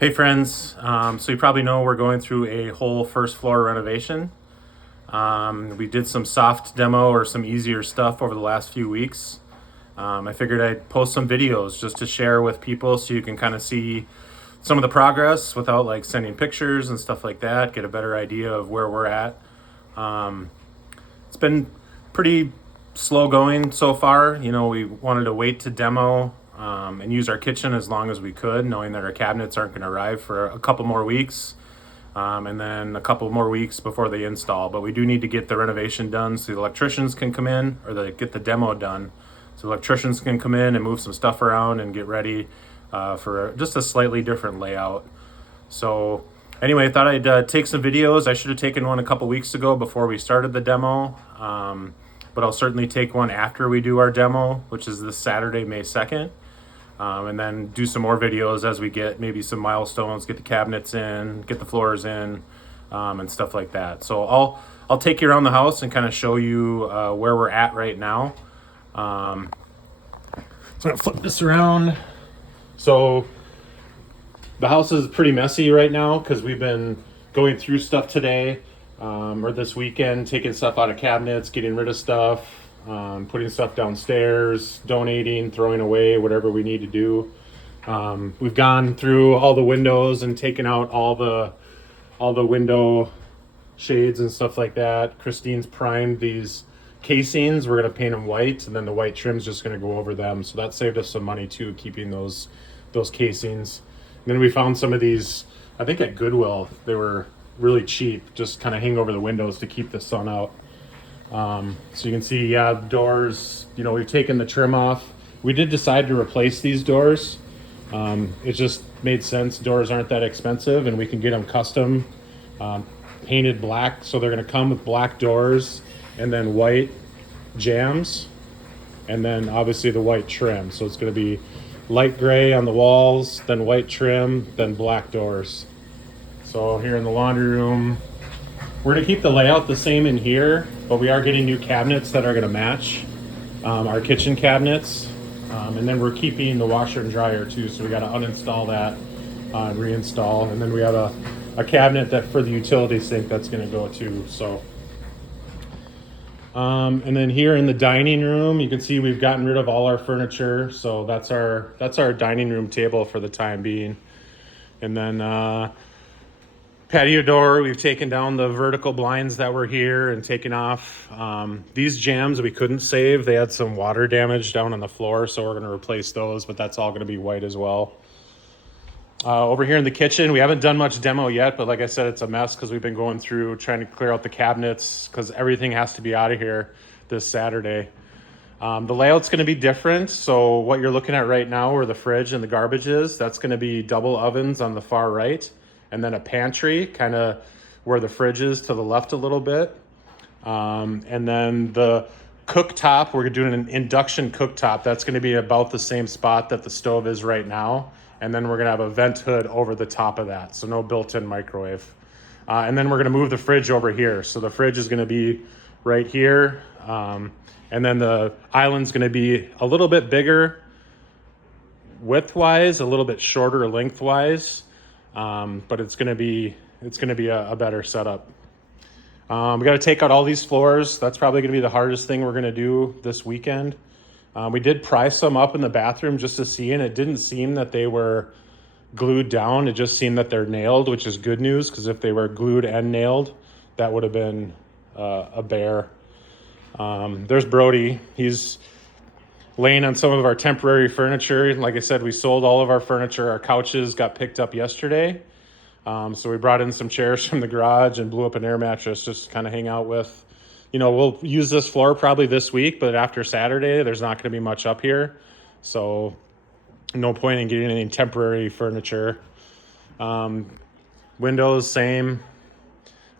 Hey friends, so you probably know we're going through a whole first floor renovation. We did some soft demo or some easier stuff over the last few weeks. I figured I'd post some videos just to share with people so you can kind of see some of the progress without like sending pictures and stuff like that, get a better idea of where we're at. It's been pretty slow going so far. We wanted to wait to demo and use our kitchen as long as we could, knowing that our cabinets aren't going to arrive for a couple more weeks, and then a couple more weeks before they install. But we do need to get the renovation done so the electricians can come in, or get the demo done so electricians can come in and move some stuff around and get ready for just a slightly different layout. So anyway, I thought I'd take some videos. I should have taken one a couple weeks ago before we started the demo, but I'll certainly take one after we do our demo, which is this Saturday, May 2nd, and then do some more videos as we get maybe some milestones, get the cabinets in, get the floors in, and stuff like that. So I'll take you around the house and kind of show you where we're at right now. So I'm gonna flip this around. So the house is pretty messy right now because we've been going through stuff today, or this weekend, taking stuff out of cabinets, getting rid of stuff, putting stuff downstairs, donating, throwing away, whatever we need to do. We've gone through all the windows and taken out all the window shades and stuff like that. Christine's primed these casings. We're gonna paint them white, and then the white trim's just gonna go over them. So that saved us some money too, keeping those casings. And then we found some of these, I think at Goodwill. They were really cheap, just kind of hang over the windows to keep the sun out. So you can see, the doors, we've taken the trim off. We did decide to replace these doors. It just made sense. Doors aren't that expensive, and we can get them custom painted black. So they're going to come with black doors and then white jambs, and then obviously the white trim. So it's going to be light gray on the walls, then white trim, then black doors. So here in the laundry room, we're gonna keep the layout the same in here, but we are getting new cabinets that are gonna match our kitchen cabinets. And then we're keeping the washer and dryer too, so we gotta uninstall that and reinstall. And then we have a cabinet that for the utility sink that's gonna go too. So and then here in the dining room, you can see we've gotten rid of all our furniture. So that's our dining room table for the time being. And then patio door, we've taken down the vertical blinds that were here and taken off. These jambs we couldn't save. They had some water damage down on the floor, so we're going to replace those, but that's all going to be white as well. Over here in the kitchen, we haven't done much demo yet, but like I said, it's a mess because we've been going through trying to clear out the cabinets because everything has to be out of here this Saturday. The layout's going to be different. So what you're looking at right now, where the fridge and the garbage is, that's going to be double ovens on the far right, and then a pantry kind of where the fridge is to the left a little bit. And then the cooktop, we're doing an induction cooktop. That's going to be about the same spot that the stove is right now. And then we're going to have a vent hood over the top of that. So no built-in microwave. And then we're going to move the fridge over here. So the fridge is going to be right here. And then the island's going to be a little bit bigger width-wise, a little bit shorter lengthwise. But it's going to be a better setup. We got to take out all these floors. That's probably going to be the hardest thing we're going to do this weekend. We did pry some up in the bathroom just to see, and it didn't seem that they were glued down. It just seemed that they're nailed, which is good news, because if they were glued and nailed, that would have been a bear. There's Brody. He's laying on some of our temporary furniture. Like I said, we sold all of our furniture. Our couches got picked up yesterday. So we brought in some chairs from the garage and blew up an air mattress just to kind of hang out with. We'll use this floor probably this week, but after Saturday, there's not going to be much up here. So no point in getting any temporary furniture. Windows, same.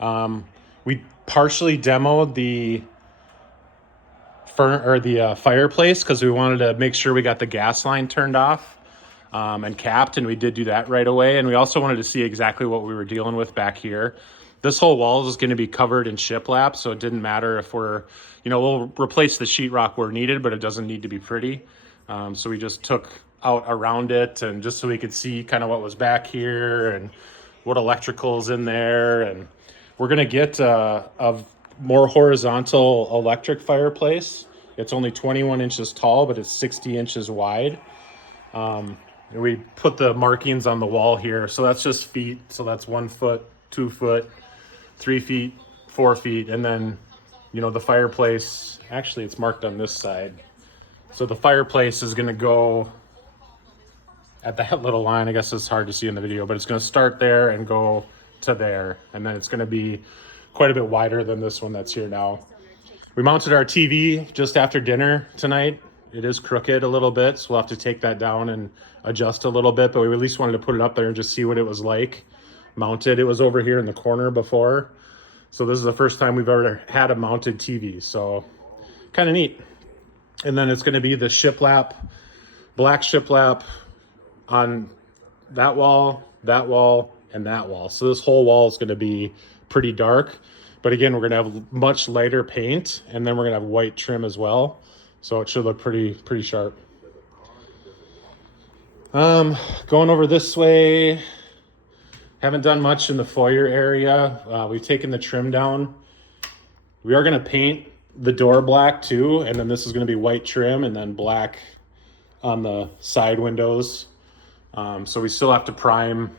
We partially demoed the fireplace because we wanted to make sure we got the gas line turned off and capped, and we did do that right away. And we also wanted to see exactly what we were dealing with back here. This whole wall is going to be covered in shiplap, so it didn't matter if we'll replace the sheetrock where needed, but it doesn't need to be pretty. So we just took out around it, and just so we could see kind of what was back here and what electrical's in there. And we're gonna get a more horizontal electric fireplace. It's only 21 inches tall, but it's 60 inches wide. And we put the markings on the wall here. So that's just feet. So that's 1 foot, 2 foot, 3 feet, 4 feet. And then, you know, the fireplace, actually it's marked on this side. So the fireplace is gonna go at that little line. I guess it's hard to see in the video, but it's gonna start there and go to there. And then it's gonna be quite a bit wider than this one that's here now. We mounted our TV just after dinner tonight. It is crooked a little bit, so we'll have to take that down and adjust a little bit, but we at least wanted to put it up there and just see what it was like mounted. It was over here in the corner before, so this is the first time we've ever had a mounted TV, so kind of neat. And then it's going to be the shiplap, black shiplap on that wall, and that wall. So this whole wall is going to be pretty dark, but again, we're going to have much lighter paint, and then we're going to have white trim as well. So it should look pretty sharp. Going over this way, haven't done much in the foyer area. We've taken the trim down. We are going to paint the door black too, and then this is going to be white trim and then black on the side windows. So we still have to prime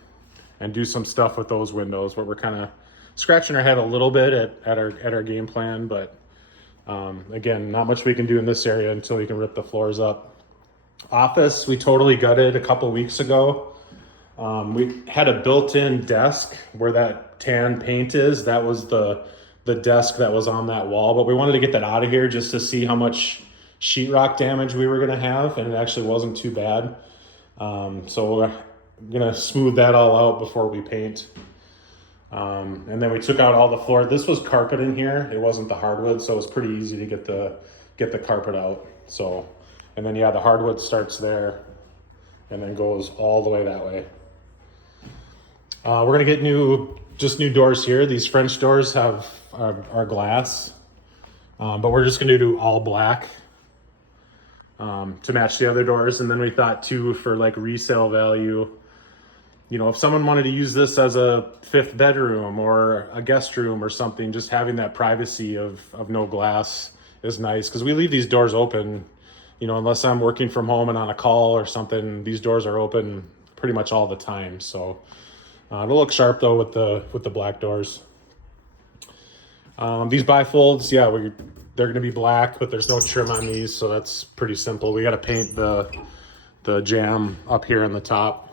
and do some stuff with those windows, but we're kind of scratching our head a little bit at our game plan, but again, not much we can do in this area until we can rip the floors up. Office, we totally gutted a couple weeks ago. We had a built-in desk where that tan paint is. That was the desk that was on that wall, but we wanted to get that out of here just to see how much sheetrock damage we were gonna have, and it actually wasn't too bad. So we're gonna smooth that all out before we paint. And then we took out all the floor. This was carpet in here. It wasn't the hardwood, so it was pretty easy to get the carpet out. So, and then yeah, the hardwood starts there and then goes all the way that way. We're gonna get new doors here. These French doors have our glass, but we're just gonna do all black to match the other doors. And then we thought too, for like resale value, you know, if someone wanted to use this as a 5th bedroom or a guest room or something, just having that privacy of no glass is nice, because we leave these doors open, you know, unless I'm working from home and on a call or something, these doors are open pretty much all the time. So it'll look sharp though with the black doors. These bifolds, yeah, they're gonna be black, but there's no trim on these, so that's pretty simple. We gotta paint the jamb up here on the top.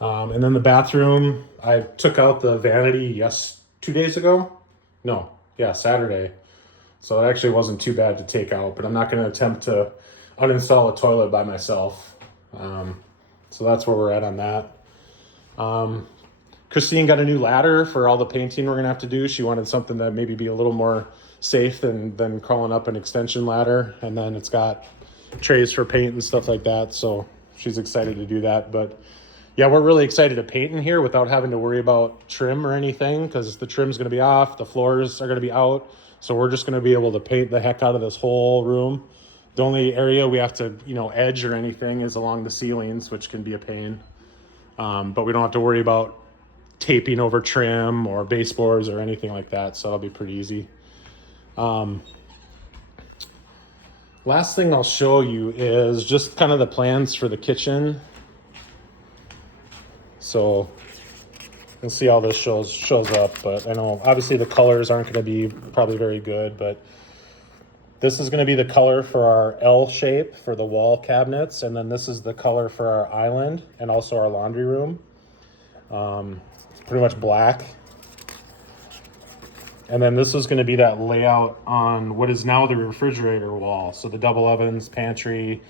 And then the bathroom, I took out the vanity 2 days ago. No, yeah, Saturday. So it actually wasn't too bad to take out, but I'm not going to attempt to uninstall a toilet by myself. So that's where we're at on that. Christine got a new ladder for all the painting we're going to have to do. She wanted something that maybe be a little more safe than crawling up an extension ladder. And then it's got trays for paint and stuff like that. So she's excited to do that. But yeah, we're really excited to paint in here without having to worry about trim or anything, because the trim's going to be off, the floors are going to be out. So we're just going to be able to paint the heck out of this whole room. The only area we have to, you know, edge or anything is along the ceilings, which can be a pain. But we don't have to worry about taping over trim or baseboards or anything like that. So that'll be pretty easy. Last thing I'll show you is just kind of the plans for the kitchen. So you'll see how this shows up, but I know obviously the colors aren't going to be probably very good, but this is going to be the color for our L shape for the wall cabinets, and then this is the color for our island and also our laundry room. It's pretty much black. And then this is going to be that layout on what is now the refrigerator wall. So the double ovens, pantry.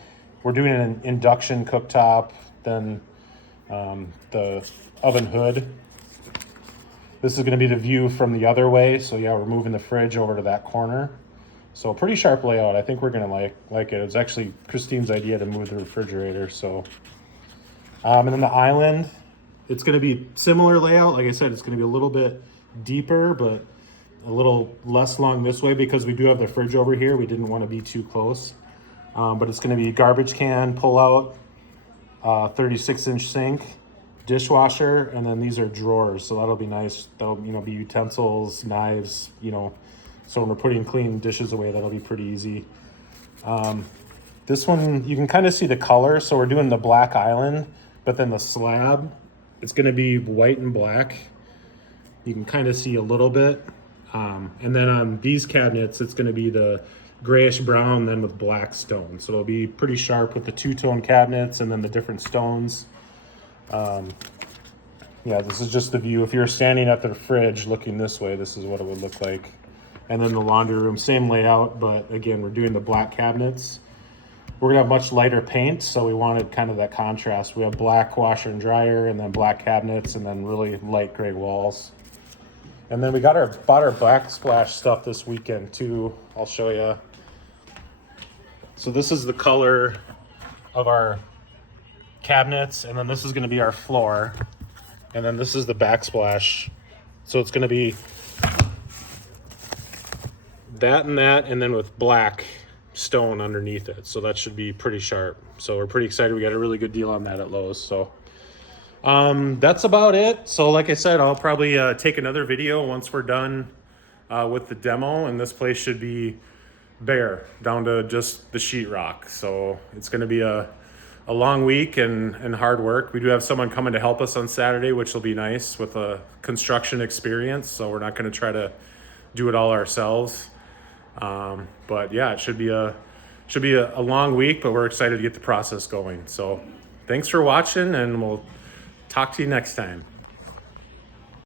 We're doing an induction cooktop, then the oven hood. This is going to be the view from the other way. So yeah, we're moving the fridge over to that corner. So pretty sharp layout. I think we're going to like it. It was actually Christine's idea to move the refrigerator. So, and then the island, it's going to be similar layout. Like I said, it's going to be a little bit deeper, but a little less long this way because we do have the fridge over here. We didn't want to be too close. But it's going to be garbage can pull out, 36-inch sink, dishwasher, and then these are drawers. So that'll be nice. That'll be utensils, knives. So when we're putting clean dishes away, that'll be pretty easy. This one, you can kind of see the color. So we're doing the black island, but then the slab, it's going to be white and black. You can kind of see a little bit. And then on these cabinets, it's going to be the grayish brown, then with black stone. So it'll be pretty sharp with the two-tone cabinets and then the different stones. Yeah, this is just the view. If you're standing at the fridge looking this way, this is what it would look like. And then the laundry room, same layout, but again, we're doing the black cabinets. We're gonna have much lighter paint, so we wanted kind of that contrast. We have black washer and dryer, and then black cabinets, and then really light gray walls. And then we bought our backsplash stuff this weekend too. I'll show you. So this is the color of our cabinets, and then this is gonna be our floor. And then this is the backsplash. So it's gonna be that, and then with black stone underneath it. So that should be pretty sharp. So we're pretty excited. We got a really good deal on that at Lowe's. So that's about it. So like I said, I'll probably take another video once we're done with the demo, and this place should be bare down to just the sheetrock. So it's going to be a long week and hard work. We do have someone coming to help us on Saturday, which will be nice, with a construction experience. So we're not going to try to do it all ourselves. But yeah, it should be a long week, but we're excited to get the process going. So thanks for watching, and we'll talk to you next time.